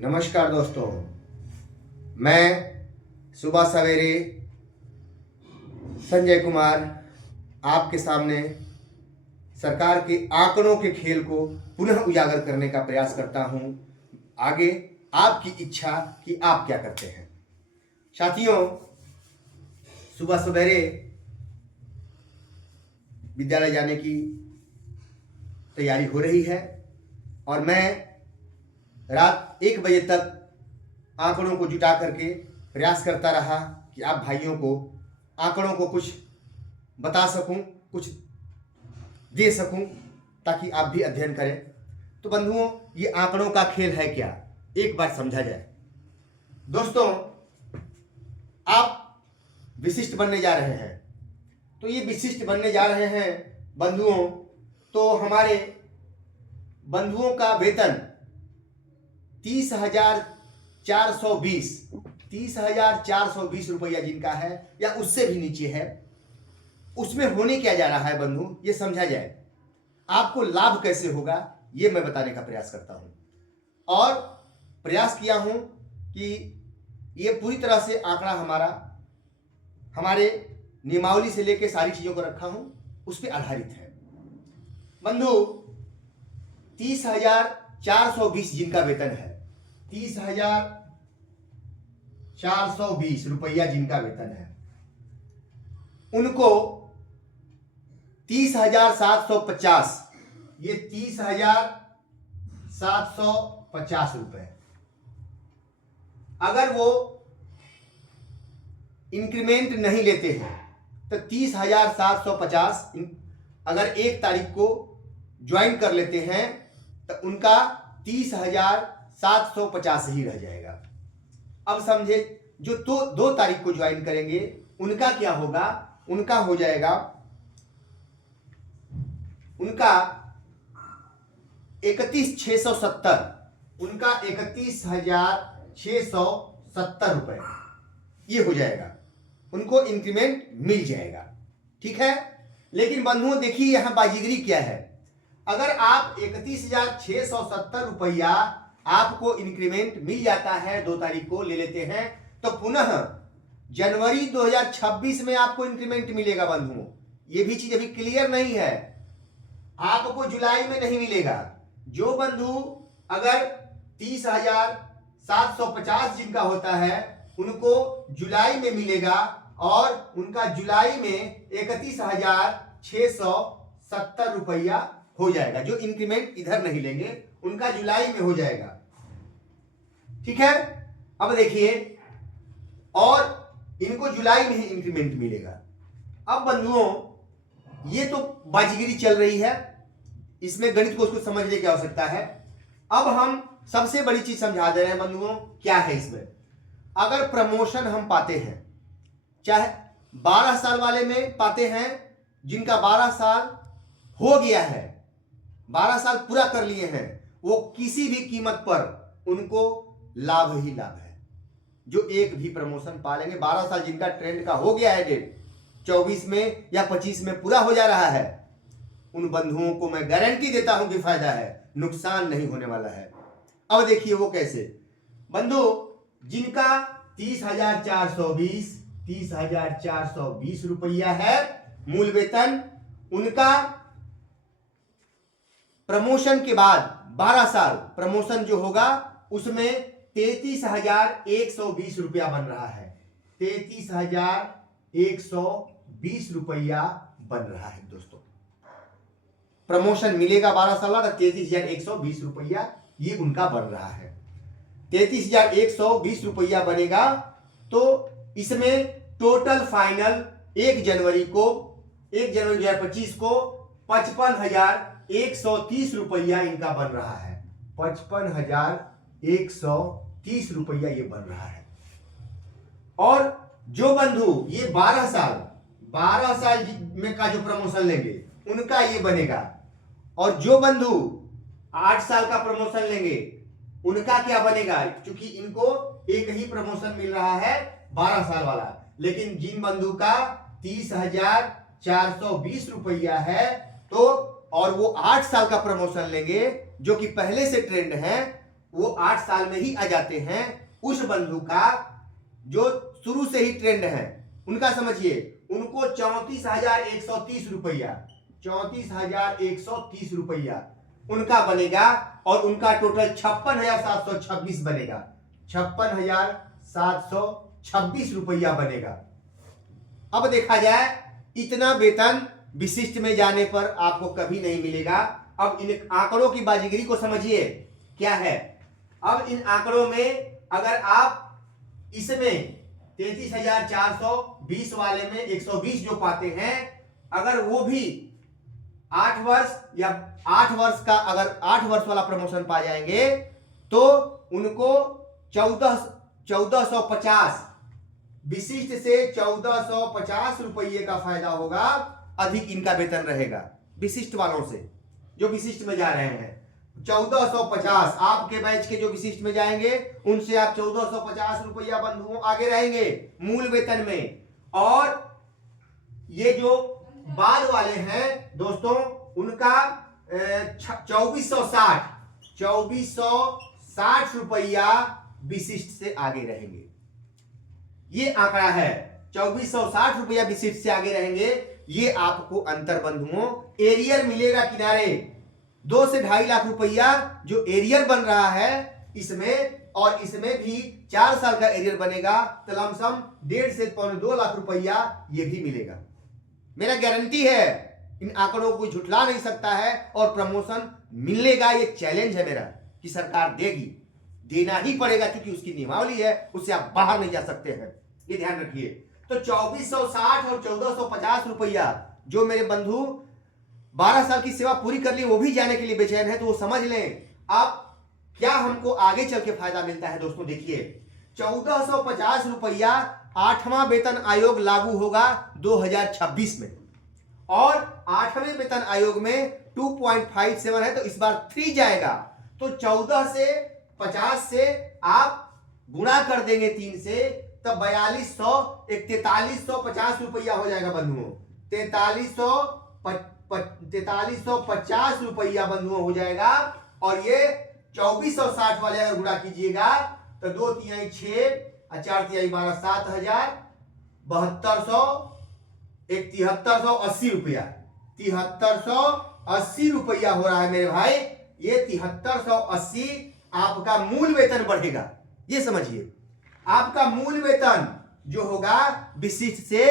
नमस्कार दोस्तों, मैं सुबह सवेरे संजय कुमार आपके सामने सरकार के आंकड़ों के खेल को पुनः उजागर करने का प्रयास करता हूं। आगे आपकी इच्छा कि आप क्या करते हैं। साथियों, सुबह सवेरे विद्यालय जाने की तैयारी हो रही है और मैं रात 1 बजे तक आंकड़ों को जुटा करके प्रयास करता रहा कि आप भाइयों को आंकड़ों को कुछ बता सकूं, कुछ दे सकूं ताकि आप भी अध्ययन करें। तो बंधुओं, ये आंकड़ों का खेल है क्या, एक बार समझा जाए। दोस्तों, आप विशिष्ट बनने जा रहे हैं, तो ये विशिष्ट बनने जा रहे हैं बंधुओं, तो हमारे बंधुओं का वेतन 30,420 रुपया जिनका है या उससे भी नीचे है, उसमें होने क्या जा रहा है बंधु, ये समझा जाए। आपको लाभ कैसे होगा ये मैं बताने का प्रयास करता हूं और प्रयास किया हूं कि ये पूरी तरह से आंकड़ा हमारे नियमावली से लेकर सारी चीजों को रखा हूं, उस पर आधारित है। बंधु, 30,420 जिनका वेतन है, 30,420 रुपया जिनका वेतन है, उनको 30,750, ये 30,750 रुपए, अगर वो इंक्रीमेंट नहीं लेते हैं तो 30,750 अगर 1 तारीख को ज्वाइन कर लेते हैं तो उनका 30,750 ही रह जाएगा। अब समझे, जो 2 तारीख को ज्वाइन करेंगे उनका क्या होगा, उनका हो जाएगा, उनका 31,670, उनका 31,670 रुपए ये हो जाएगा, उनको इंक्रीमेंट मिल जाएगा। ठीक है, लेकिन बंधुओं देखिए यहां बाजीगरी क्या है। अगर आप 31,670 रुपया आपको इंक्रीमेंट मिल जाता है, 2 तारीख को ले लेते हैं, तो पुनः जनवरी 2026 में आपको इंक्रीमेंट मिलेगा। बंधुओं, ये भी चीज अभी क्लियर नहीं है, आपको जुलाई में नहीं मिलेगा। जो बंधु अगर 30,750 जिनका होता है उनको जुलाई में मिलेगा और उनका जुलाई में 31,670 रुपया हो जाएगा। जो इंक्रीमेंट इधर नहीं लेंगे उनका जुलाई में हो जाएगा। ठीक है, अब देखिए, और इनको जुलाई में ही इंक्रीमेंट मिलेगा। अब बंधुओं, ये तो बाजीगरी चल रही है, इसमें गणित को उसको समझने की आवश्यकता है। अब हम सबसे बड़ी चीज समझा दे रहे हैं बंधुओं, क्या है इसमें। अगर प्रमोशन हम पाते हैं, चाहे 12 साल वाले में पाते हैं, जिनका 12 साल हो गया है, 12 साल पूरा कर लिए हैं, वो किसी भी कीमत पर उनको लाभ ही लाभ है। जो एक भी प्रमोशन पा लेंगे, 12 साल जिनका ट्रेंड का हो गया है, डेट 24 में या 25 में पूरा हो जा रहा है, उन बंधुओं को मैं गारंटी देता हूं कि फायदा है, नुकसान नहीं होने वाला है। अब देखिए वो कैसे। बंधु, जिनका 30,420 रुपया है मूल वेतन, उनका प्रमोशन के बाद 12 साल प्रमोशन जो होगा उसमें 33,120 रुपया बन रहा है। 33,120 रुपया बन रहा है दोस्तों। प्रमोशन मिलेगा 12 साल बाद, 33,120 रुपया ये उनका बन रहा है। 33,120 रुपया बनेगा तो इसमें टोटल फाइनल 1 जनवरी 2025 को 55,130 रुपया इनका बन रहा है। 55,130 रुपया ये बन रहा है। और जो बंधु ये 12 साल में का जो प्रमोशन लेंगे उनका ये बनेगा, और जो बंधु 8 साल का प्रमोशन लेंगे उनका क्या बनेगा। क्योंकि इनको एक ही प्रमोशन मिल रहा है 12 साल वाला, लेकिन जिन बंधु का 30,420 रुपया है तो और वो 8 साल का प्रमोशन लेंगे जो कि पहले से ट्रेंड है, वो 8 साल में ही आ जाते हैं, उस बंधु का जो शुरू से ही ट्रेंड है उनका समझिए, उनको 34,130 रुपया, 34,130 रुपया उनका बनेगा और उनका टोटल 56,726 बनेगा, 56,726 रुपया बनेगा। अब देखा जाए इतना वेतन विशिष्ट में जाने पर आपको कभी नहीं मिलेगा। अब इन आंकड़ों की बाजीगरी को समझिए क्या है। अब इन आंकड़ों में अगर आप इसमें 33,420 वाले में 120 जो पाते हैं, अगर वो भी 8 वर्ष या 8 वर्ष का, अगर 8 वर्ष वाला प्रमोशन पा जाएंगे तो उनको 1450 विशिष्ट से 1450 रुपये का फायदा होगा, अधिक इनका वेतन रहेगा विशिष्ट वालों से, जो विशिष्ट में जा रहे हैं। 1450 आपके बैच के जो विशिष्ट में जाएंगे उनसे आप 1450 रुपया बंधुओं आगे रहेंगे मूल वेतन में। और ये जो बाद वाले हैं दोस्तों, उनका 2460 रुपया विशिष्ट से आगे रहेंगे। ये आंकड़ा है, 2460 रुपया विशिष्ट से आगे रहेंगे। ये आपको अंतर बंधुओं एरियर मिलेगा किनारे 2 से 2.5 लाख रुपया जो एरियर बन रहा है इसमें, और इसमें भी 4 साल का एरियर बनेगा तो लमसम 1.5 से 2 लाख रुपया ये भी मिलेगा। मेरा गारंटी है, इन आंकड़ों को झुठला नहीं सकता है और प्रमोशन मिलेगा। ये चैलेंज है मेरा कि सरकार देगी, देना ही पड़ेगा क्योंकि उसकी नियमावली है, उससे आप बाहर नहीं जा सकते हैं, ये ध्यान रखिए। तो 2460 और 1450 रुपया जो मेरे बंधु 12 साल की सेवा पूरी कर ली वो भी जाने के लिए बेचैन है, तो वो समझ लें अब क्या हमको आगे चल के फायदा मिलता है। दोस्तों देखिए, 1450 रुपया 8वां वेतन आयोग लागू होगा 2026 में, और 8वें वेतन आयोग में 2.57 है तो इस बार 3 जाएगा, तो 14 से 50 से आप गुणा कर देंगे 3 से, तब 4200 एक 4350 रुपया हो जाएगा बंधुओं, 4350 रुपया बंधुओं हो जाएगा। और ये 2460 वाले अगर गुणा कीजिएगा तो 2 तिहाई 6 और 4 तिहाई 12 7,000 7200 एक 7380 रुपया, 7380 रुपया हो रहा है मेरे भाई। ये 7380 आपका मूल वेतन बढ़ेगा, ये समझिए आपका मूल वेतन जो होगा विशिष्ट से,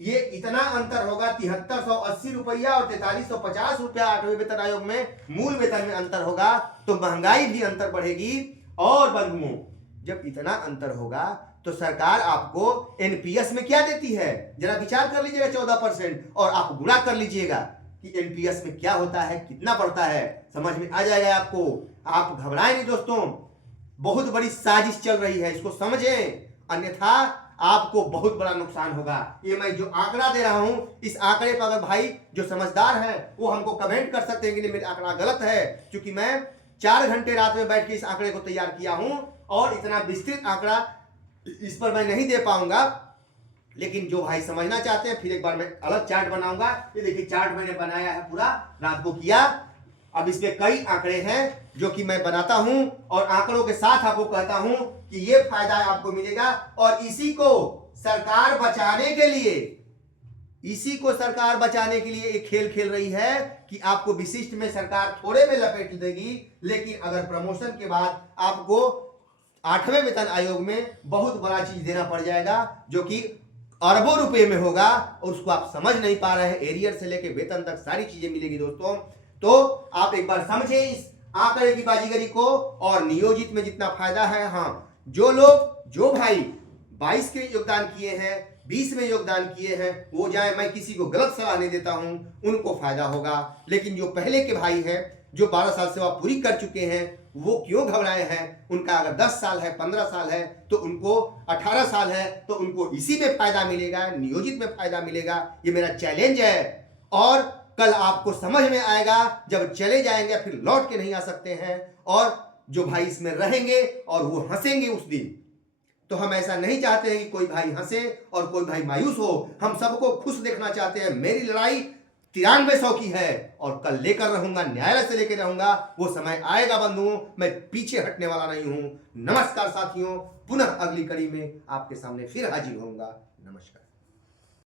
ये इतना अंतर होगा 7380 रुपया और 4350 रुपया 8वें वेतन आयोग में मूल वेतन में अंतर होगा, तो महंगाई भी अंतर बढ़ेगी। और बंधुओं जब इतना अंतर होगा तो सरकार आपको एनपीएस में क्या देती है, जरा विचार कर लीजिएगा 14%, और आप गुणा कर लीजिएगा कि एनपीएस में क्या होता है, कितना बढ़ता है, समझ में आ जाएगा आपको। आप घबराएं नहीं दोस्तों, बहुत बड़ी साजिश चल रही है, इसको समझें, अन्यथा आपको बहुत बड़ा नुकसान होगा। ये मैं जो आंकड़ा दे रहा हूं, इस आंकड़े पर अगर भाई जो समझदार है वो हमको कमेंट कर सकते हैं कि मेरा आंकड़ा गलत है, क्योंकि मैं 4 घंटे रात में बैठ के इस आंकड़े को तैयार किया हूं और इतना विस्तृत आंकड़ा इस पर मैं नहीं दे पाऊंगा। लेकिन जो भाई समझना चाहते हैं, फिर एक बार मैं अलग चार्ट बनाऊंगा। ये देखिए चार्ट मैंने बनाया है, पूरा रात को किया। अब इसमें कई आंकड़े हैं जो कि मैं बनाता हूं और आंकड़ों के साथ आपको कहता हूं कि ये फायदा आपको मिलेगा। और इसी को सरकार बचाने के लिए, एक खेल खेल रही है कि आपको विशिष्ट में सरकार थोड़े में लपेट देगी, लेकिन अगर प्रमोशन के बाद आपको 8वें वेतन आयोग में बहुत बड़ा चीज देना पड़ जाएगा जो कि अरबों रुपए में होगा, और उसको आप समझ नहीं पा रहे हैं। एरियर से लेके वेतन तक सारी चीजें मिलेगी दोस्तों। तो आप एक बार समझें इस आंकड़े की बाजीगरी को, और नियोजित में जितना फायदा है, हाँ जो भाई 22 के योगदान किए हैं, 20 में योगदान किए हैं, वो जाए, मैं किसी को गलत सलाह नहीं देता हूं, उनको फायदा होगा। लेकिन जो पहले के भाई हैं, जो 12 साल सेवा पूरी कर चुके हैं, वो क्यों घबराए हैं। उनका अगर 10 साल है, 15 साल है, तो उनको 18 साल है, तो उनको इसी में फायदा मिलेगा, नियोजित में फायदा मिलेगा। ये मेरा चैलेंज है, और कल आपको समझ में आएगा जब चले जाएंगे, फिर लौट के नहीं आ सकते हैं। और जो भाई इसमें रहेंगे और वो हंसेंगे उस दिन, तो हम ऐसा नहीं चाहते हैं कि कोई भाई हंसे और कोई भाई मायूस हो। हम सबको खुश देखना चाहते हैं। मेरी लड़ाई 9300 की है और कल लेकर रहूंगा, न्यायालय से लेकर रहूंगा। वो समय आएगा बंधुओं, मैं पीछे हटने वाला नहीं हूं। नमस्कार साथियों, पुनः अगली कड़ी में आपके सामने फिर हाजिर होऊंगा। नमस्कार।